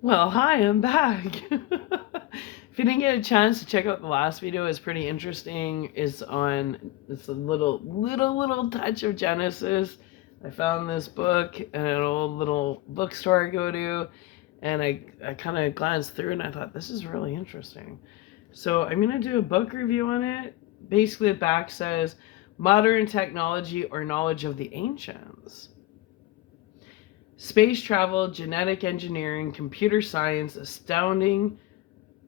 Well, hi, I'm back. If you didn't get a chance to check out the last video, it's pretty interesting. It's a little touch of Genesis. I found this book in an old little bookstore I go to, and I kind of glanced through and I thought this is really interesting. So I'm gonna do a book review on it. Basically, the back says modern technology or knowledge of the ancients. Space travel, genetic engineering, computer science, astounding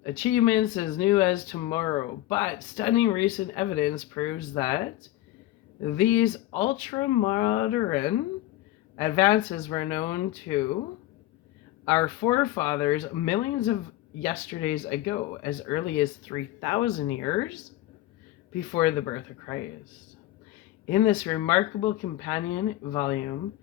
achievements as new as tomorrow. But stunning recent evidence proves that these ultra modern advances were known to our forefathers millions of yesterdays ago, as early as 3,000 years before the birth of Christ. In this remarkable companion volume,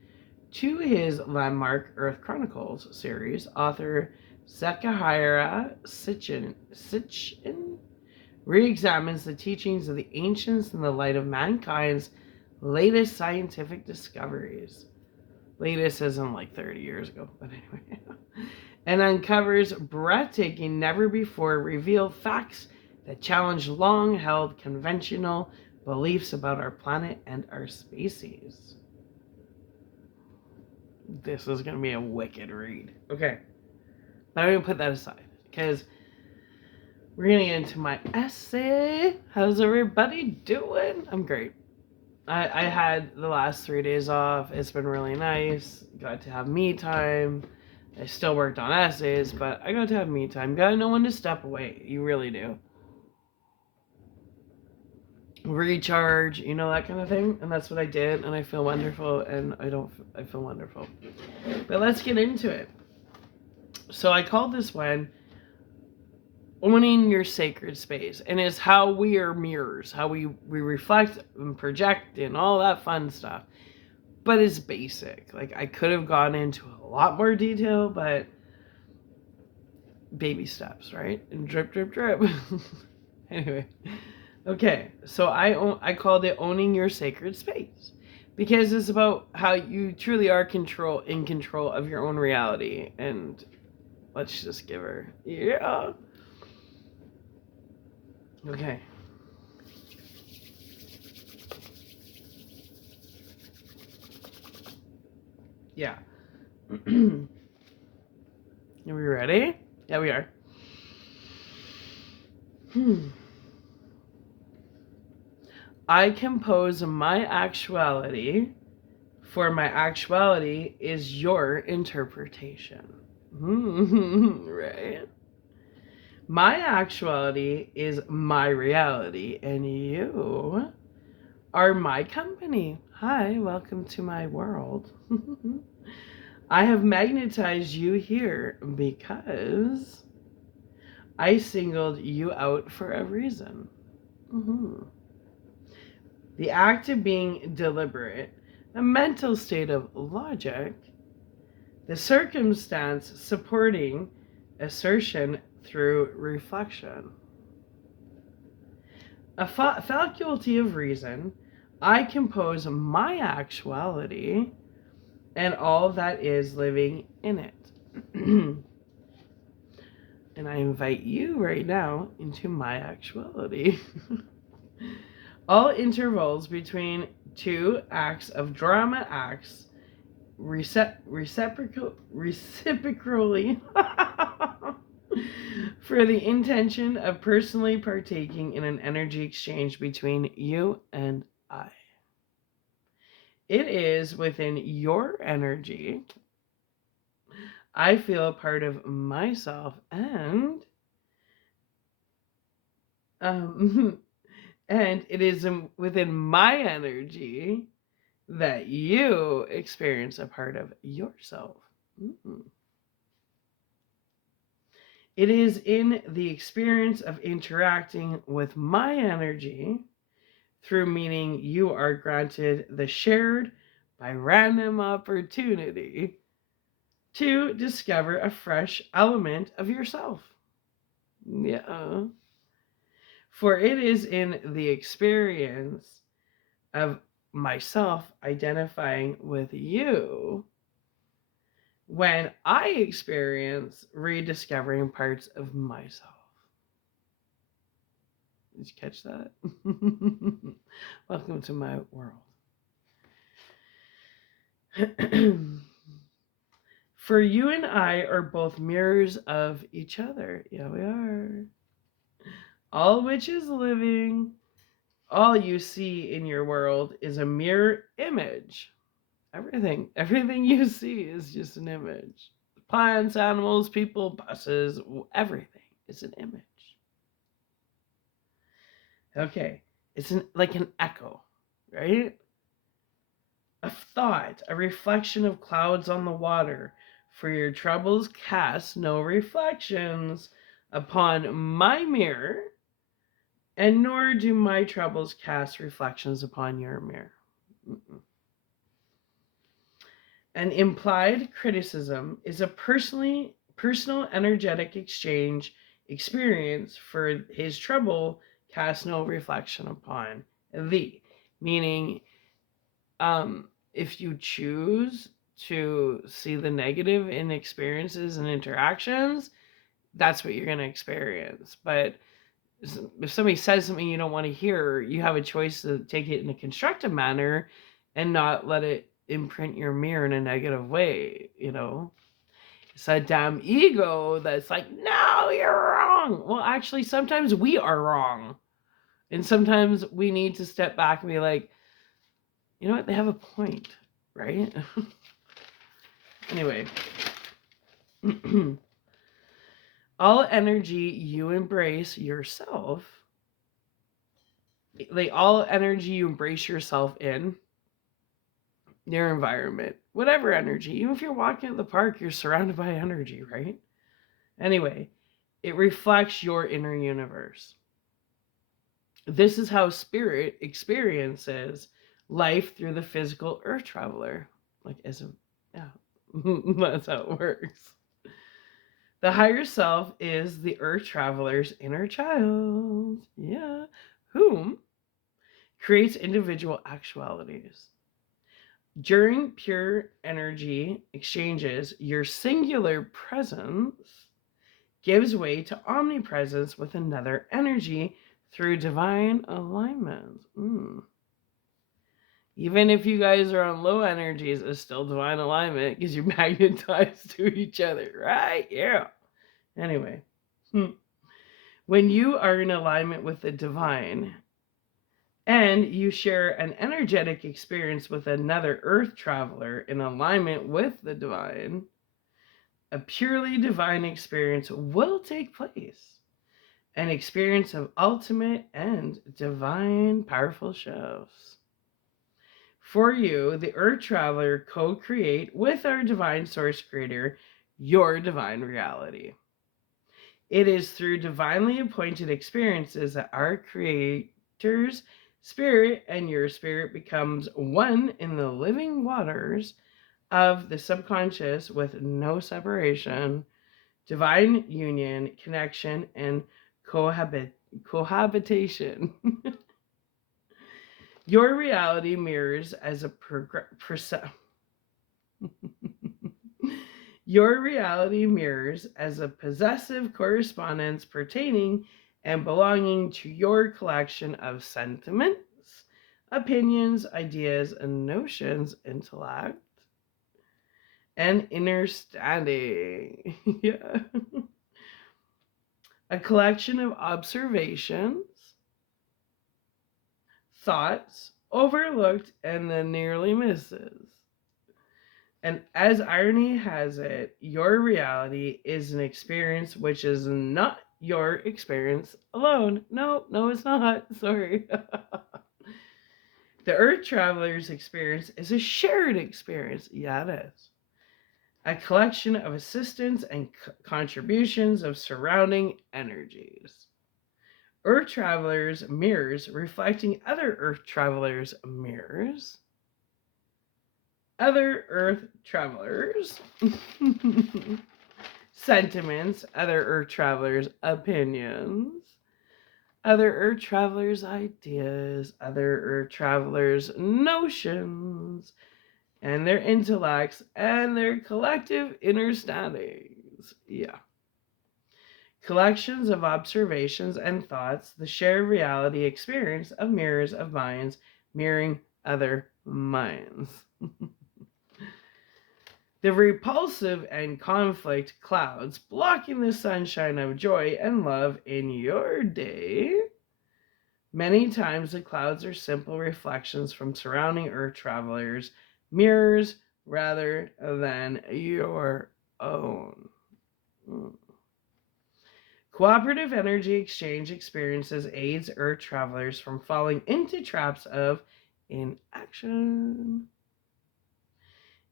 to his landmark Earth Chronicles series, author Zecharia Sitchin re-examines the teachings of the ancients in the light of mankind's latest scientific discoveries. Latest as in like 30 years ago, but anyway. And uncovers breathtaking, never before revealed facts that challenge long held conventional beliefs about our planet and our species. This is going to be a wicked read. Okay. But I'm going to put that aside because we're going to get into my essay. How's everybody doing? I'm great. I had the last 3 days off. It's been really nice. Got to have me time. I still worked on essays, but I got to have me time. Gotta know when to step away. You really do. Recharge, that kind of thing. And that's what I did. And I feel wonderful. And I feel wonderful. But let's get into it. So I called this one owning your sacred space, and it's how we are mirrors, how we reflect and project and all that fun stuff. But it's basic. Like, I could have gone into a lot more detail, but baby steps, right? And drip, drip, drip. Anyway, okay. So I called it owning your sacred space because it's about how you truly are in control of your own reality. And let's just give her, yeah. Okay. Yeah. Are we ready? Yeah, we are. I compose my actuality, for my actuality is your interpretation. Right? My actuality is my reality, and you are my company. Hi, welcome to my world. I have magnetized you here because I singled you out for a reason. The act of being deliberate, a mental state of logic, the circumstance supporting assertion through reflection. A faculty of reason, I compose my actuality and all that is living in it. And I invite you right now into my actuality. All intervals between two acts of drama acts reciprocally for the intention of personally partaking in an energy exchange between you and I. It is within your energy I feel a part of myself and um, and it is within my energy that you experience a part of yourself. It is in the experience of interacting with my energy through meaning you are granted the shared by random opportunity to discover a fresh element of yourself. Yeah. For it is in the experience of myself identifying with you when I experience rediscovering parts of myself. Did you catch that? Welcome to my world. For you and I are both mirrors of each other. Yeah, we are. All which is living, all you see in your world is a mirror image. Everything you see is just an image. Plants, animals, people, buses, everything is an image. Okay, it's like an echo, right? A thought, a reflection of clouds on the water. For your troubles cast no reflections upon my mirror, and nor do my troubles cast reflections upon your mirror. Mm-mm. An implied criticism is a personal energetic exchange experience. For his trouble cast no reflection upon thee. Meaning, if you choose to see the negative in experiences and interactions, that's what you're going to experience. But if somebody says something you don't want to hear, you have a choice to take it in a constructive manner and not let it imprint your mirror in a negative way, you know? It's that damn ego that's like, no, you're wrong. Well, actually, sometimes we are wrong. And sometimes we need to step back and be like, you know what? They have a point, right? Anyway. All energy you embrace yourself, like all energy you embrace yourself in your environment, whatever energy, even if you're walking at the park, you're surrounded by energy, right? Anyway, it reflects your inner universe. This is how spirit experiences life through the physical earth traveler. Like, yeah, that's how it works. The higher self is the earth traveler's inner child. Yeah. Whom creates individual actualities. During pure energy exchanges, your singular presence gives way to omnipresence with another energy through divine alignment. Even if you guys are on low energies, it's still divine alignment because you're magnetized to each other, right? Yeah. Anyway, when you are in alignment with the divine, and you share an energetic experience with another earth traveler in alignment with the divine, a purely divine experience will take place. An experience of ultimate and divine powerful shows. For you, the earth traveler co-create with our divine source creator your divine reality. It is through divinely appointed experiences that our creator's spirit and your spirit becomes one in the living waters of the subconscious with no separation, divine union, connection, and cohabitation. Your reality mirrors as a Your reality mirrors as a possessive correspondence pertaining and belonging to your collection of sentiments, opinions, ideas, and notions, intellect, and understanding. Yeah. A collection of observations, thoughts, overlooked, and then nearly misses. And as irony has it, your reality is an experience which is not your experience alone. No, it's not. Sorry. The Earth Traveler's experience is a shared experience. Yeah, it is. A collection of assistance and contributions of surrounding energies. Earth Travelers' mirrors reflecting other Earth Travelers' mirrors. Other Earth Travelers' sentiments, other Earth Travelers' opinions, other Earth Travelers' ideas, other Earth Travelers' notions, and their intellects and their collective understandings. Yeah. Collections of observations and thoughts, the shared reality experience of mirrors of minds mirroring other minds. The repulsive and conflict clouds blocking the sunshine of joy and love in your day. Many times the clouds are simple reflections from surrounding earth travelers, mirrors rather than your own. Cooperative energy exchange experiences aids earth travelers from falling into traps of inaction.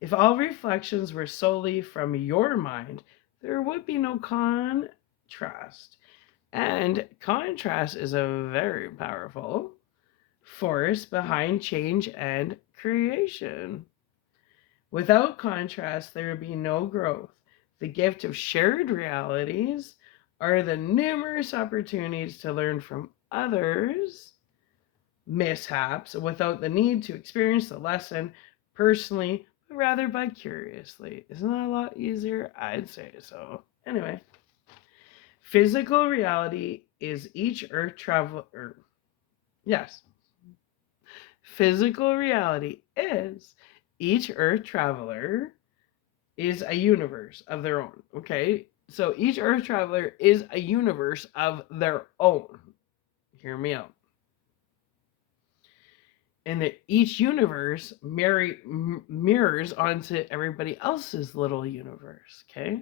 If all reflections were solely from your mind, there would be no contrast. And contrast is a very powerful force behind change and creation. Without contrast, there would be no growth. The gift of shared realities are the numerous opportunities to learn from others' mishaps without the need to experience the lesson personally, but rather vicariously. Isn't that a lot easier? I'd say so. Anyway, physical reality is each earth traveler. Yes. Physical reality is each earth traveler is a universe of their own. Okay? So each earth traveler is a universe of their own. Hear me out. And that each universe mirrors onto everybody else's little universe. Okay?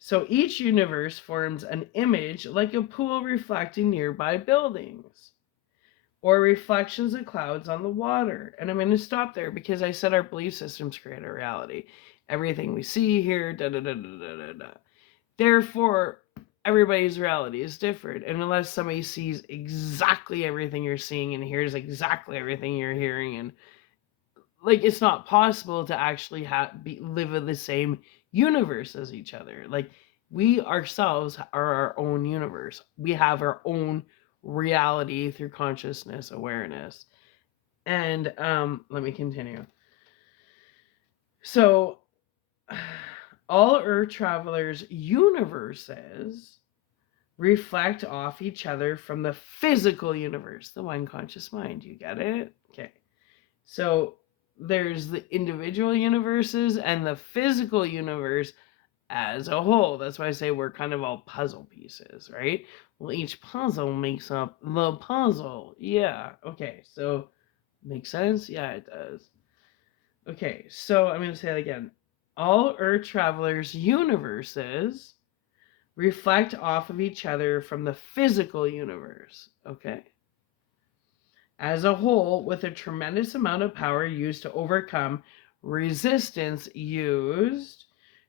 So each universe forms an image like a pool reflecting nearby buildings or reflections of clouds on the water. And I'm going to stop there because I said our belief systems create a reality. Everything we see here, da da da da da da. Therefore, everybody's reality is different. And unless somebody sees exactly everything you're seeing and hears exactly everything you're hearing, and like it's not possible to actually live in the same universe as each other. Like we ourselves are our own universe. We have our own reality through consciousness awareness. And let me continue. So all earth travelers universes reflect off each other from the physical universe, the one conscious mind. You get it? Okay. So there's the individual universes and the physical universe as a whole. That's why I say we're kind of all puzzle pieces, right? Well, each puzzle makes up the puzzle. Yeah. Okay. So, makes sense? Yeah, it does. Okay. So, I'm going to say it again. All Earth travelers' universes reflect off of each other from the physical universe. Okay? As a whole, with a tremendous amount of power used to overcome resistance used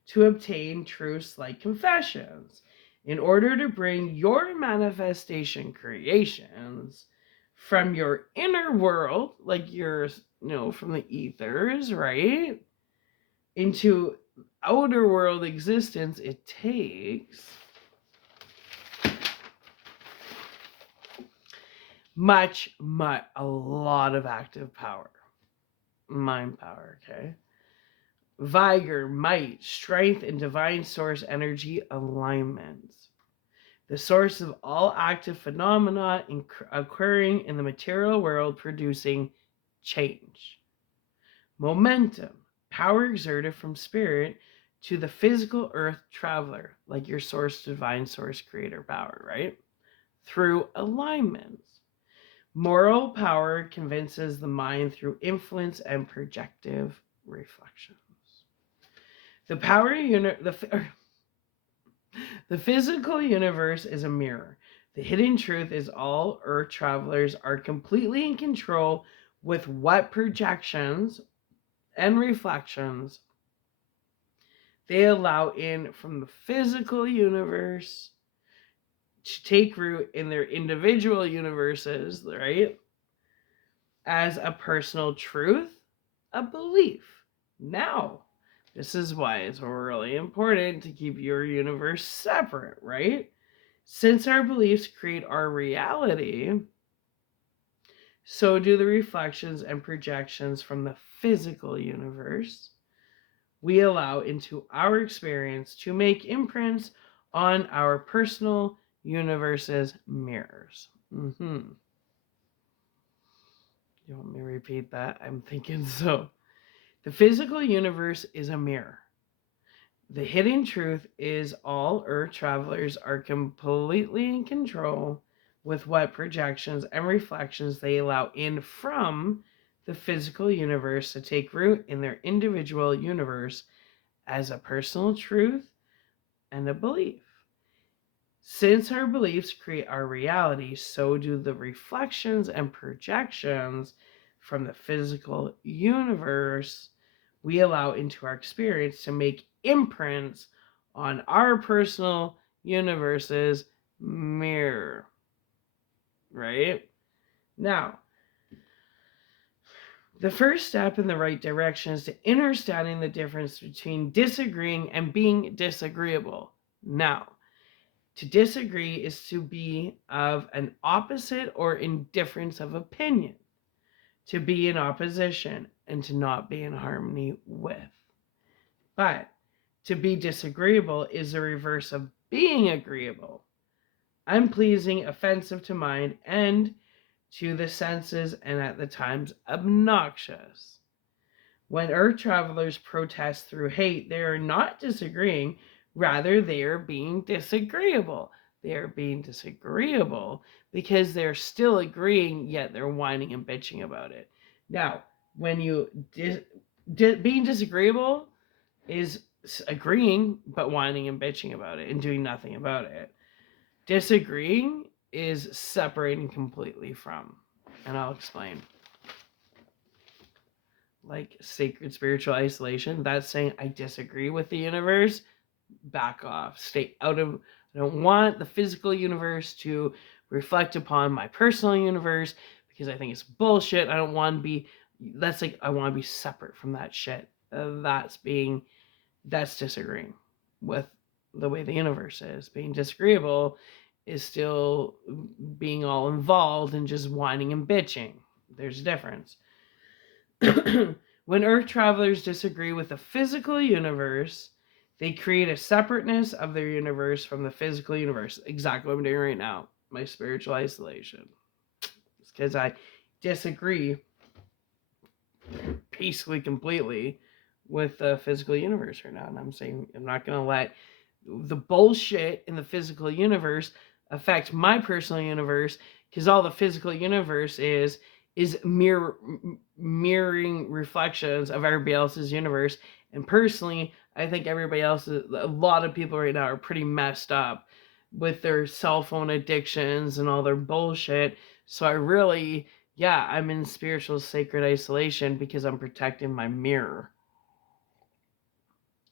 to obtain truths like confessions, in order to bring your manifestation creations from your inner world, like your, from the ethers, right, into outer world existence, it takes a lot of active power. Mind power, okay? Vigor, might, strength, and divine source energy alignment. The source of all active phenomena occurring in the material world producing change. Momentum, power exerted from spirit to the physical earth traveler, like your source, divine source, creator power, right? Through alignments. Moral power convinces the mind through influence and projective reflections. The physical universe is a mirror. The hidden truth is all earth travelers are completely in control with what projections and reflections they allow in from the physical universe to take root in their individual universes, right? As a personal truth, a belief. Now, this is why it's really important to keep your universe separate, right? Since our beliefs create our reality, so do the reflections and projections from the physical universe we allow into our experience to make imprints on our personal universe's mirrors. You want me to repeat that? I'm thinking so. The physical universe is a mirror. The hidden truth is all Earth travelers are completely in control with what projections and reflections they allow in from the physical universe to take root in their individual universe as a personal truth and a belief. Since our beliefs create our reality, so do the reflections and projections from the physical universe we allow into our experience to make imprints on our personal universe's mirror. Right? Now, the first step in the right direction is to understanding the difference between disagreeing and being disagreeable. Now, to disagree is to be of an opposite or indifference of opinion, to be in opposition and to not be in harmony with. But to be disagreeable is the reverse of being agreeable, unpleasing, offensive to mind and to the senses, and at the times obnoxious. When Earth travelers protest through hate, they are not disagreeing, rather they are being disagreeable. They are being disagreeable because they're still agreeing, yet they're whining and bitching about it. Now, when you being disagreeable is agreeing but whining and bitching about it and doing nothing about it. Disagreeing is separating completely from, and I'll explain. Like sacred spiritual isolation, that's saying I disagree with the universe, back off, stay out of, I don't want the physical universe to reflect upon my personal universe because I think it's bullshit. I don't want to be, that's like, I want to be separate from that shit. That's disagreeing with the way the universe is. Being disagreeable is still being all involved and just whining and bitching. There's a difference. When Earth travelers disagree with the physical universe, they create a separateness of their universe from the physical universe. Exactly what I'm doing right now. My spiritual isolation. It's because I disagree basically completely with the physical universe right now. And I'm saying I'm not going to let the bullshit in the physical universe affect my personal universe, because all the physical universe is mirroring reflections of everybody else's universe. And personally, I think a lot of people right now are pretty messed up with their cell phone addictions and all their bullshit. So I'm in spiritual sacred isolation because I'm protecting my mirror.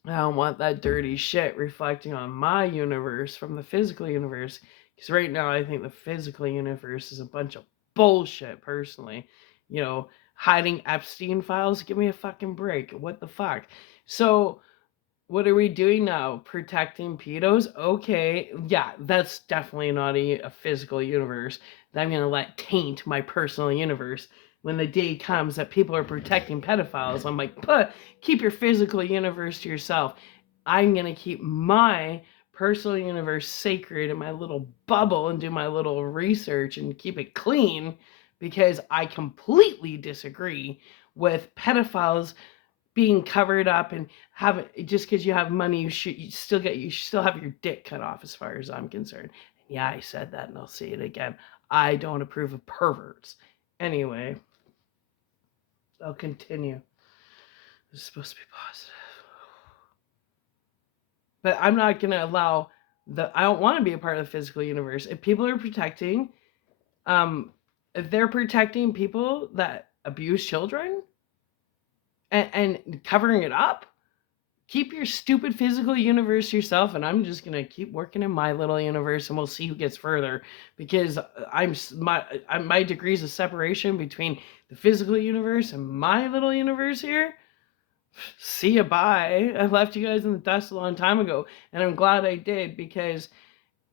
I don't want that dirty shit reflecting on my universe from the physical universe. Because right now, I think the physical universe is a bunch of bullshit, personally. Hiding Epstein files? Give me a fucking break. What the fuck? So, what are we doing now? Protecting pedos? Okay, yeah, that's definitely not a physical universe that I'm going to let taint my personal universe. When the day comes that people are protecting pedophiles, I'm like, keep your physical universe to yourself. I'm going to keep my personal universe sacred in my little bubble and do my little research and keep it clean, because I completely disagree with pedophiles being covered up and have, just because you have money, you still have your dick cut off, as far as I'm concerned. Yeah, I said that and I'll say it again. I don't approve of perverts. Anyway, I'll continue. It's supposed to be positive. But I'm not going to allow I don't want to be a part of the physical universe. If people are protecting, if they're protecting people that abuse children and covering it up, keep your stupid physical universe to yourself, and I'm just gonna keep working in my little universe, and we'll see who gets further. Because my degrees of separation between the physical universe and my little universe here. See ya, bye. I left you guys in the dust a long time ago, and I'm glad I did, because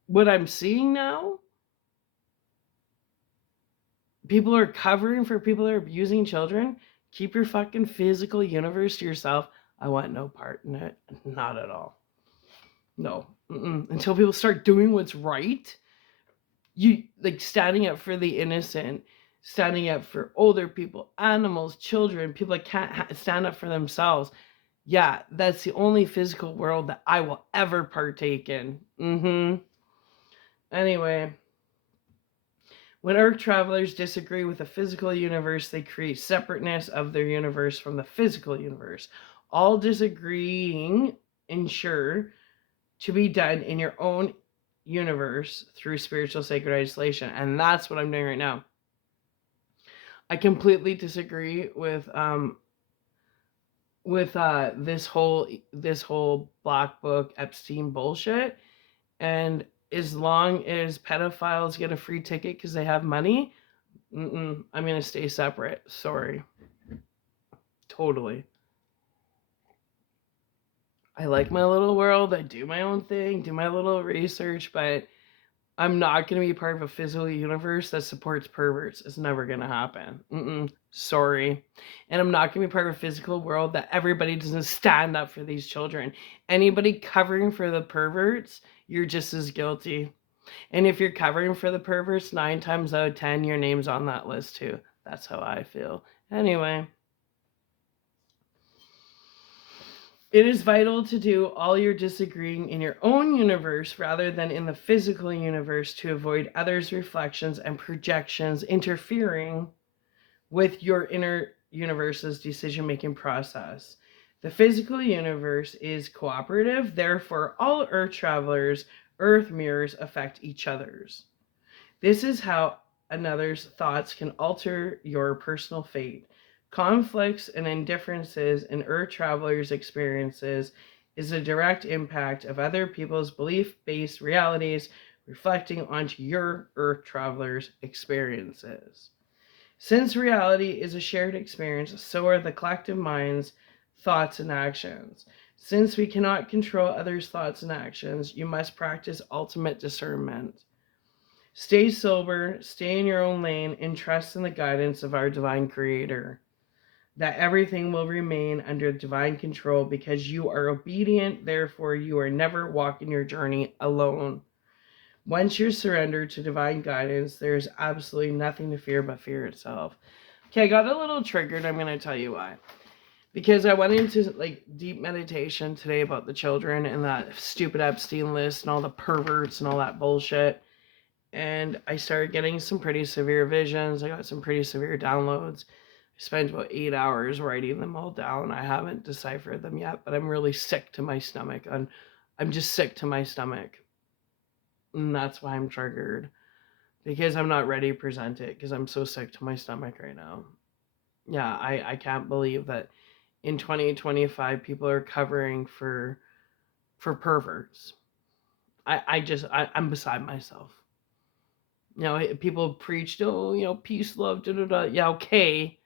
what I'm seeing now, people are covering for people that are abusing children. Keep your fucking physical universe to yourself. I want no part in it. Not at all. No. Until people start doing what's right, you like standing up for the innocent, standing up for older people, animals, children, people that can't stand up for themselves. Yeah, that's the only physical world that I will ever partake in. Anyway, when Earth travelers disagree with the physical universe, they create separateness of their universe from the physical universe. All disagreeing ensure to be done in your own universe through spiritual sacred isolation. And that's what I'm doing right now. I completely disagree with this whole Black Book Epstein bullshit. And as long as pedophiles get a free ticket because they have money, I'm gonna stay separate. Sorry. Totally. I like my little world. I do my own thing, do my little research, but I'm not going to be part of a physical universe that supports perverts. It's never going to happen. Sorry. And I'm not going to be part of a physical world that everybody doesn't stand up for these children. Anybody covering for the perverts, you're just as guilty. And if you're covering for the perverts, 9 times out of 10, your name's on that list too. That's how I feel. Anyway. It is vital to do all your disagreeing in your own universe rather than in the physical universe to avoid others' reflections and projections interfering with your inner universe's decision-making process. The physical universe is cooperative, therefore all Earth travelers, Earth mirrors affect each other's. This is how another's thoughts can alter your personal fate. Conflicts and indifferences in Earth travelers' experiences is a direct impact of other people's belief-based realities reflecting onto your Earth travelers' experiences. Since reality is a shared experience, so are the collective mind's thoughts and actions. Since we cannot control others' thoughts and actions, you must practice ultimate discernment. Stay sober, stay in your own lane, and trust in the guidance of our divine creator. That everything will remain under divine control because you are obedient, therefore you are never walking your journey alone. Once you're surrendered to divine guidance, there's absolutely nothing to fear but fear itself. Okay, I got a little triggered. I'm going to tell you why. Because I went into like deep meditation today about the children and that stupid Epstein list and all the perverts and all that bullshit. And I started getting some pretty severe visions. I got some pretty severe downloads. I spent about 8 hours writing them all down. I haven't deciphered them yet, but I'm really sick to my stomach. I'm just sick to my stomach. And that's why I'm triggered. Because I'm not ready to present it because I'm so sick to my stomach right now. Yeah, I can't believe that in 2025 people are covering for perverts. I'm beside myself. You know, people preached, oh, you know, peace, love, da da da. Yeah, okay.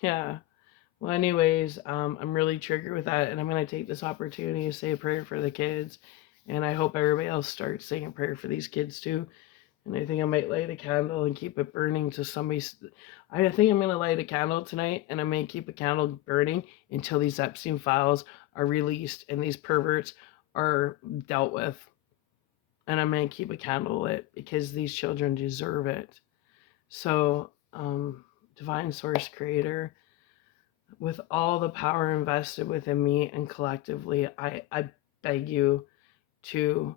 Yeah. Well, anyways, I'm really triggered with that, and I'm gonna take this opportunity to say a prayer for the kids, and I hope everybody else starts saying a prayer for these kids too. And I think I might light a candle and keep it burning to somebody's. I think I'm gonna light a candle tonight, and I'm gonna keep a candle burning until these Epstein files are released and these perverts are dealt with. And I'm going to keep a candle lit because these children deserve it. So, Divine Source Creator, with all the power invested within me and collectively, I beg you to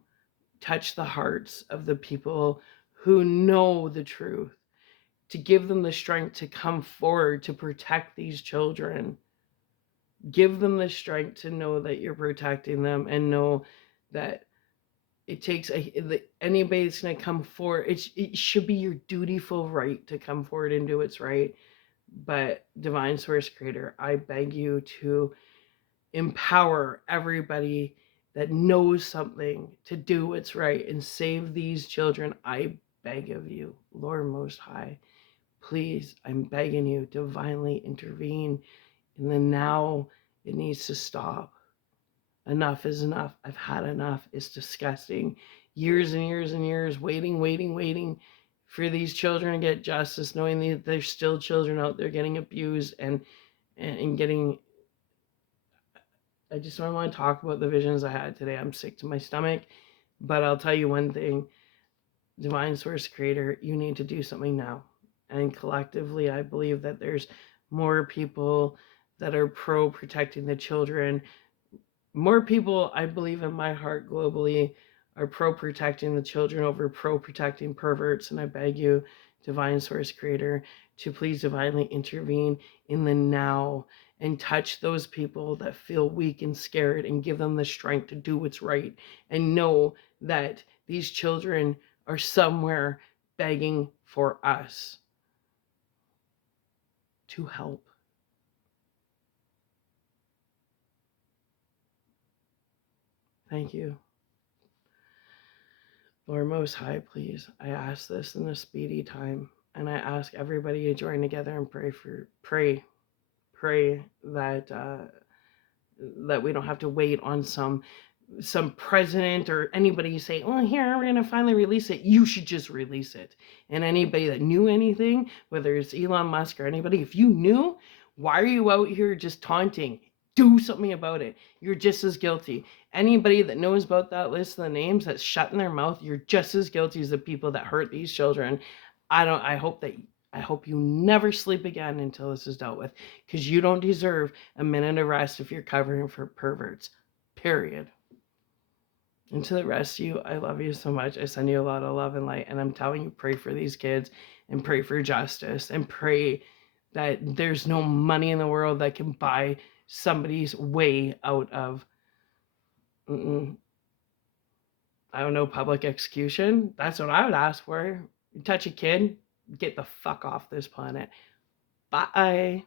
touch the hearts of the people who know the truth, to give them the strength to come forward to protect these children. Give them the strength to know that you're protecting them and know that it takes anybody that's going to come forward. It should be your dutiful right to come forward and do what's right. But Divine Source Creator, I beg you to empower everybody that knows something to do what's right and save these children. I beg of you, Lord Most High, please, I'm begging you, divinely intervene. And then now it needs to stop. Enough is enough. I've had enough. It's disgusting. Years and years and years waiting for these children to get justice, knowing that there's still children out there getting abused and getting. I just don't want to talk about the visions I had today. I'm sick to my stomach, but I'll tell you one thing. Divine Source Creator, you need to do something now. And collectively, I believe that there's more people that are pro protecting the children. More people, I believe in my heart globally, are pro protecting the children over pro protecting perverts. And I beg you, Divine Source Creator, to please divinely intervene in the now and touch those people that feel weak and scared and give them the strength to do what's right and know that these children are somewhere begging for us to help. Thank you. Lord Most High, please, I ask this in a speedy time, and I ask everybody to join together and pray that that we don't have to wait on some president or anybody say, oh, here, we're going to finally release it. You should just release it. And anybody that knew anything, whether it's Elon Musk or anybody, if you knew, why are you out here just taunting? Do something about it. You're just as guilty. Anybody that knows about that list of the names that's shut in their mouth, you're just as guilty as the people that hurt these children. I hope you never sleep again until this is dealt with, because you don't deserve a minute of rest if you're covering for perverts. Period. And to the rest of you, I love you so much. I send you a lot of love and light. And I'm telling you, pray for these kids and pray for justice and pray that there's no money in the world that can buy somebody's way out of, I don't know, public execution. That's what I would ask for. You touch a kid, get the fuck off this planet. Bye.